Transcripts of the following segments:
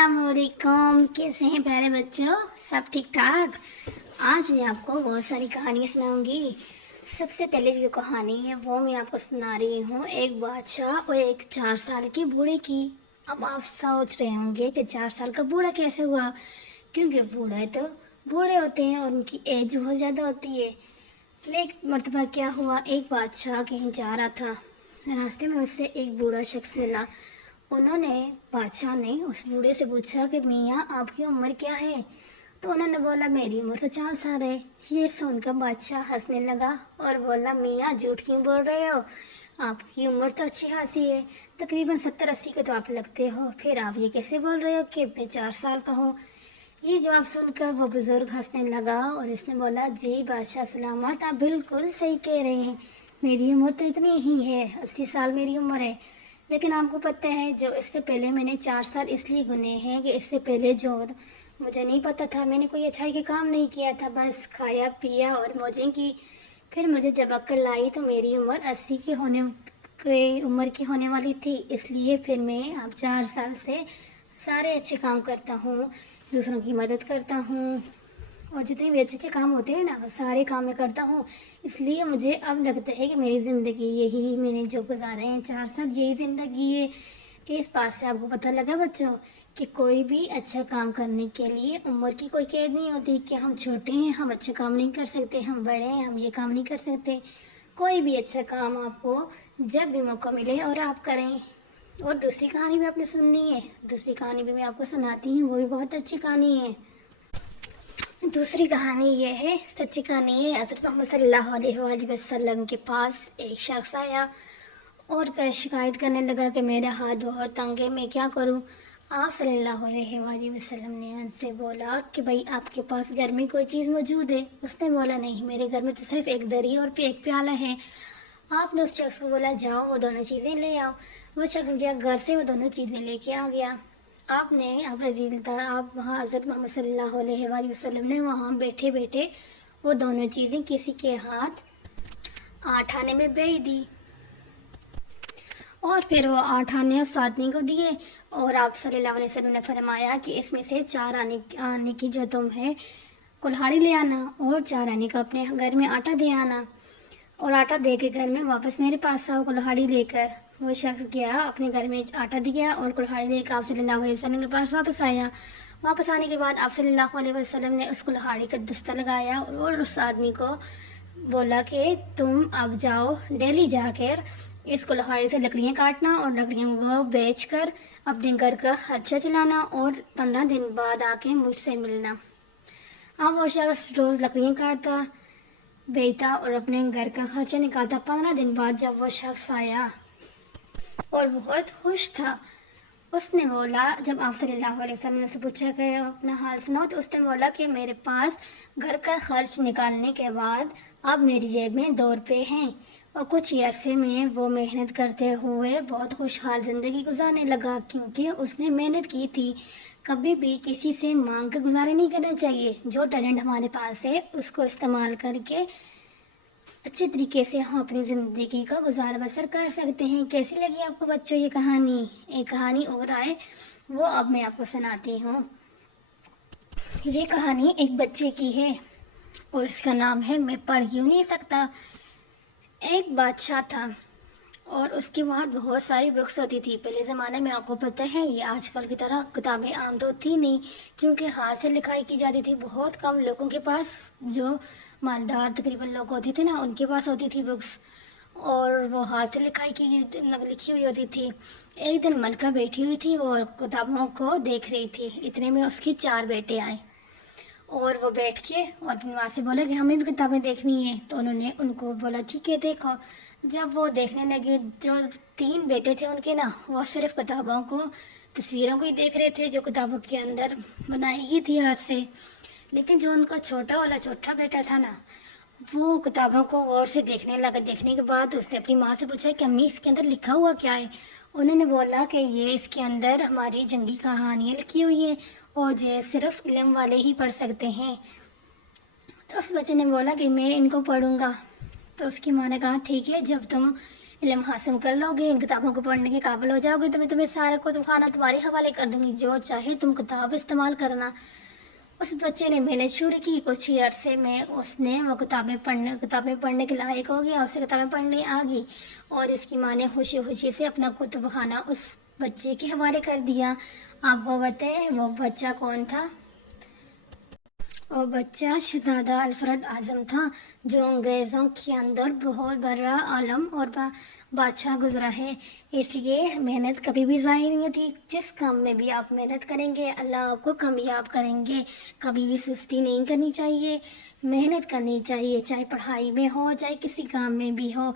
अस्सलामुअलैकुम। कैसे हैं प्यारे बच्चों? सब ठीक ठाक। आज मैं आपको बहुत सारी कहानियाँ सुनाऊंगी। सबसे पहले जो कहानी है वो मैं आपको सुना रही हूँ, एक बादशाह और एक 4 साल के बूढ़े की। अब आप सोच रहे होंगे कि 4 साल का बूढ़ा कैसे हुआ, क्योंकि बूढ़े तो बूढ़े होते हैं और उनकी एज बहुत ज़्यादा होती है। लेकिन मर्तबा क्या हुआ, एक बादशाह कहीं जा रहा था, रास्ते में उससे एक बूढ़ा शख्स मिला। बादशाह ने उस बूढ़े से पूछा कि मियाँ आपकी उम्र क्या है? तो उन्होंने बोला मेरी उम्र तो 4 साल है। ये सुनकर बादशाह हंसने लगा और बोला मियाँ झूठ क्यों बोल रहे हो, आपकी उम्र तो अच्छी खासी है, तकरीबन 70-80 के तो आप लगते हो, फिर आप ये कैसे बोल रहे हो कि मैं 4 साल का हूँ? ये जवाब सुनकर वो बुज़ुर्ग हंसने लगा और इसने बोला जी बादशाह सलामत, आप बिल्कुल सही कह रहे हैं, मेरी उम्र तो इतनी ही है, 80 साल मेरी उम्र है। लेकिन आपको पता है जो इससे पहले मैंने 4 साल इसलिए गुने हैं कि इससे पहले जो मुझे नहीं पता था, मैंने कोई अच्छाई के काम नहीं किया था, बस खाया पिया और मौजें की। फिर मुझे जब अक्ल आई तो मेरी उम्र 80 की उम्र की होने वाली थी, इसलिए फिर मैं अब 4 साल से सारे अच्छे काम करता हूँ, दूसरों की मदद करता हूँ और जितने भी अच्छे अच्छे काम होते हैं ना वो सारे काम मैं करता हूँ। इसलिए मुझे अब लगता है कि मेरी ज़िंदगी यही, मैंने जो गुजारे हैं 4 साल, यही ज़िंदगी है। इस बात से आपको पता लगा बच्चों कि कोई भी अच्छा काम करने के लिए उम्र की कोई कैद नहीं होती कि हम छोटे हैं हम अच्छा काम नहीं कर सकते, हम बड़े हैं हम ये काम नहीं कर सकते। कोई भी अच्छा काम आपको जब भी मौका मिले और आप करें। और दूसरी कहानी भी आपने सुननी है, दूसरी कहानी भी मैं आपको सुनाती हूँ, वो भी बहुत अच्छी कहानी है। दूसरी कहानी ये है, सच्ची कहानी है। हज़रत मोहम्मद सल्लल्लाहु अलैहि वसल्लम के पास एक शख्स आया और शिकायत करने लगा कि मेरा हाथ बहुत तंग है, मैं क्या करूं? आप सल्लल्लाहु अलैहि वसल्लम ने उनसे बोला कि भाई आपके पास घर में कोई चीज़ मौजूद है? उसने बोला नहीं, मेरे घर में तो सिर्फ एक दरी और एक प्याला है। आपने उस शख्स को बोला जाओ वो दोनों चीज़ें ले आओ। वो शख्स गया घर से, वो दोनों चीज़ें लेके आ गया। आप वहाँ हज़रत मोहम्मद सल्लल्लाहु अलैहि वसल्लम ने वहाँ बैठे बैठे वो दोनों चीज़ें किसी के हाथ 8 आने में बेच दी और फिर वो 8 आने उस आदमी को दिए। और आप सल्लल्लाहु अलैहि वसल्लम ने फरमाया कि इसमें से 4 आने की जो तुम है कुल्हाड़ी ले आना और 4 आने का अपने घर में आटा दे आना और आटा दे के घर में वापस मेरे पास आओ कुल्हाड़ी लेकर। वो शख्स गया, अपने घर में आटा दिया और कुल्हाड़ी लेकर आप सल्लल्लाहु अलैहि वसल्लम के पास वापस आया। वापस आने के बाद आप सल्लल्लाहु अलैहि वसल्लम ने उस कुल्हाड़ी का दस्ता लगाया और उस आदमी को बोला कि तुम अब जाओ डेली जाकर इस कुल्हाड़ी से लकड़ियाँ काटना और लकड़ियों को बेचकर अपने घर का खर्चा चलाना और 15 दिन बाद आके मुझसे मिलना। अब वो शख्स रोज़ लकड़ियाँ काटता, बेचता और अपने घर का खर्चा निकालता। 15 दिन बाद जब वो शख्स आया और बहुत खुश था, उसने बोला, जब आप सल्लल्लाहु अलैहि वसल्लम से पूछा कि अपना हाल सुनाओ, तो उसने बोला कि मेरे पास घर का खर्च निकालने के बाद अब मेरी जेब में 2 रुपये हैं और कुछ ही अरसे में वो मेहनत करते हुए बहुत खुशहाल ज़िंदगी गुजारने लगा, क्योंकि उसने मेहनत की थी। कभी भी किसी से मांग कर गुजारे नहीं करना चाहिए। जो टैलेंट हमारे पास है उसको इस्तेमाल करके अच्छे तरीके से हम अपनी ज़िंदगी का गुजार बसर कर सकते हैं। कैसी लगी आपको बच्चों ये कहानी? एक कहानी और आए, वो अब मैं आपको सुनाती हूँ। ये कहानी एक बच्चे की है और इसका नाम है मैं पढ़ क्यों नहीं सकता। एक बादशाह था और उसके वहाँ बहुत सारी बुक्स होती थी। पहले ज़माने में आपको पता है ये आजकल की तरह किताबें आम तो थी नहीं, क्योंकि हाथ से लिखाई की जाती थी। बहुत कम लोगों के पास, जो मालदार तकरीबन लोग होते थे ना, उनके पास होती थी बुक्स और वो हाथ से लिखाई की लिखी हुई होती थी। एक दिन मलका बैठी हुई थी और किताबों को देख रही थी। इतने में उसके 4 बेटे आए और वो बैठ के और अपनी माँ से बोला कि हमें भी किताबें देखनी है। तो उन्होंने उनको बोला ठीक है देखो। जब वो देखने लगे, जो 3 बेटे थे उनके ना, वो सिर्फ किताबों को, तस्वीरों को ही देख रहे थे जो किताबों के अंदर बनाई गई थी हाथ से। लेकिन जो उनका छोटा बेटा था ना, वो किताबों को गौर से देखने लगा। देखने के बाद उसने अपनी माँ से पूछा कि अम्मी इसके अंदर लिखा हुआ क्या है? उन्होंने बोला कि ये इसके अंदर हमारी जंगी कहानियाँ लिखी हुई हैं और ये सिर्फ इल्म वाले ही पढ़ सकते हैं। तो उस बच्चे ने बोला कि मैं इनको पढ़ूंगा। तो उसकी माँ ने कहा ठीक है, जब तुम علم حاصل کر لو گے، ان کتابوں کو پڑھنے کے قابل ہو جاؤ گے تو میں تمہیں سارا کتب خانہ تمہارے حوالے کر دوں گی، جو چاہے تم کتاب استعمال کرنا۔ اس بچے نے محنت شروع کی، کچھ ہی عرصے میں اس نے وہ کتابیں پڑھنے کے لائق ہو گیا، اسے کتابیں پڑھنے آ گئی، اور اس کی ماں نے خوشی خوشی سے اپنا کتب خانہ اس بچے کے حوالے کر دیا۔ آپ کو بتائیں وہ بچہ کون تھا؟ اور بچہ شہزادہ الفریڈ اعظم تھا، جو انگریزوں کے اندر بہت بڑا عالم اور بادشاہ گزرا ہے۔ اس لیے محنت کبھی بھی ضائع نہیں ہوتی، جس کام میں بھی آپ محنت کریں گے اللہ آپ کو کامیاب کریں گے۔ کبھی بھی سستی نہیں کرنی چاہیے، محنت کرنی چاہیے، چاہے پڑھائی میں ہو چاہے کسی کام میں بھی ہو،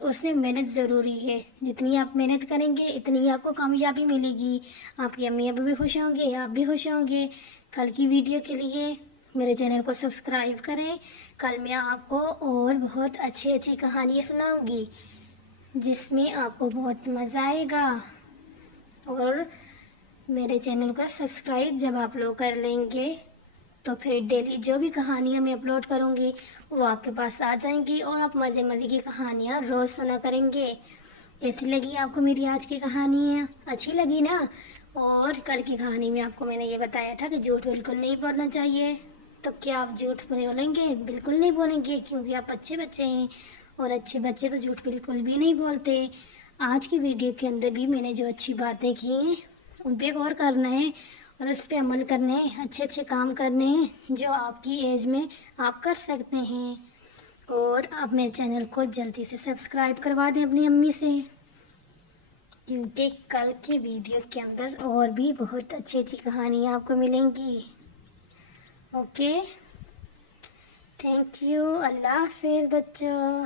اس میں محنت ضروری ہے۔ جتنی آپ محنت کریں گے اتنی آپ کو کامیابی ملے گی، آپ کی امی ابو بھی خوش ہوں گے، آپ بھی خوش ہوں گے۔ کل کی ویڈیو کے لیے میرے چینل کو سبسکرائب کریں، کل میں آپ کو اور بہت اچھی کہانیاں سناؤں گی جس میں آپ کو بہت مزہ آئے گا۔ اور میرے چینل کو سبسکرائب جب آپ لوگ کر لیں گے تو پھر ڈیلی جو بھی کہانیاں میں اپلوڈ کروں گی وہ آپ کے پاس آ جائیں گی، اور آپ مزے کی کہانیاں روز سنا کریں گے۔ کیسی لگی آپ کو میری آج کی کہانیاں؟ اچھی لگی نا؟ اور کل کی کہانی میں آپ کو میں نے یہ بتایا تھا کہ جھوٹ بالکل نہیں بولنا چاہیے، تو کیا آپ جھوٹ بولیں گے؟ بالکل نہیں بولیں گے، کیونکہ آپ اچھے بچے ہیں، اور اچھے بچے تو جھوٹ بالکل بھی نہیں بولتے۔ آج کی ویڈیو کے اندر بھی میں نے جو اچھی باتیں کی ہیں ان پہ غور کرنا ہے اور اس پہ عمل کرنے ہیں، اچھے کام کرنے ہیں جو آپ کی ایج میں آپ کر سکتے ہیں۔ اور آپ میرے چینل کو جلدی سے سبسکرائب کروا دیں اپنی امی سے، کیونکہ کل کی ویڈیو کے اندر اور بھی بہت اچھی کہانیاں آپ کو ملیں گی۔ اوکے، تھینک یو، اللہ حافظ بچوں۔